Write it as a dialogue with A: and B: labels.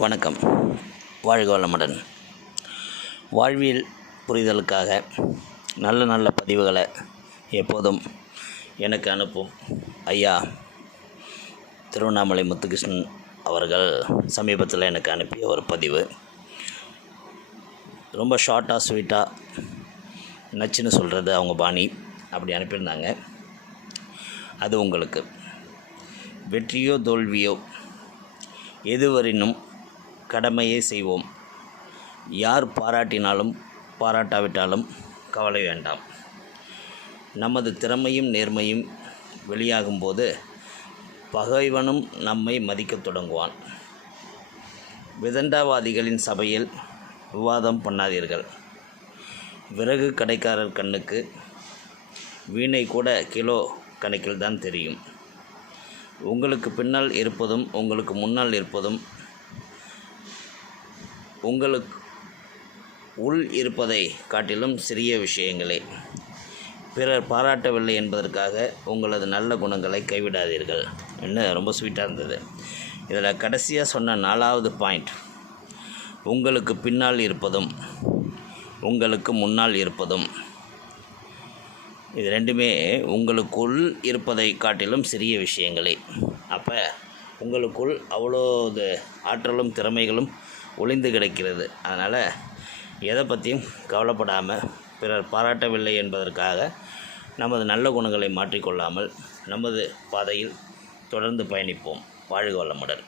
A: வணக்கம். வாழ்க வளமுடன். வாழ்வியல் புரிதலுக்காக நல்ல நல்ல பதிவுகளை எப்போதும் எனக்கு அனுப்பும் ஐயா திருவண்ணாமலை முத்துகிருஷ்ணன் அவர்கள் சமீபத்தில் எனக்கு அனுப்பிய ஒரு பதிவு. ரொம்ப ஷார்ட்டாக ஸ்வீட்டாக நச்சுன்னு சொல்கிறது அவங்க பாணி. அப்படி அனுப்பியிருந்தாங்க. அது உங்களுக்கு. வெற்றியோ தோல்வியோ எதுவரினும் கடமையே செய்வோம். யார் பாராட்டினாலும் பாராட்டாவிட்டாலும் கவலை வேண்டாம். நமது திறமையும் நேர்மையும் வெளியாகும்போது பகைவனும் நம்மை மதிக்கத் தொடங்குவான். விதண்டாவாதிகளின் சபையில் விவாதம் பண்ணாதீர்கள். விறகு கடைக்காரர் கண்ணுக்கு வீணை கூட கிலோ கணக்கில் தான் தெரியும். உங்களுக்கு பின்னால் இருப்பதும் உங்களுக்கு முன்னால் இருப்பதும் உங்களுக்கு உள் இருப்பதை காட்டிலும் சிறிய விஷயங்களே. பிறர் பாராட்டவில்லை என்பதற்காக உங்களது நல்ல குணங்களை கைவிடாதீர்கள் என்ன ரொம்ப ஸ்வீட்டாக இருந்தது. இதில் கடைசியாக சொன்ன நாலாவது பாயிண்ட் உங்களுக்கு பின்னால் இருப்பதும் உங்களுக்கு முன்னால் இருப்பதும் இது ரெண்டுமே உங்களுக்குள் இருப்பதை காட்டிலும் சிறிய விஷயங்களே. அப்போ உங்களுக்குள் அவ்வளோ இது ஆற்றலும் திறமைகளும் ஒளிந்து கிடக்கிறது. அதனால் எதை பற்றியும் கவலைப்படாமல் பிறர் பாராட்டவில்லை என்பதற்காக நமது நல்ல குணங்களை மாற்றிக்கொள்ளாமல் நமது பாதையில் தொடர்ந்து பயணிப்போம். வாழ்க வளமுடன்.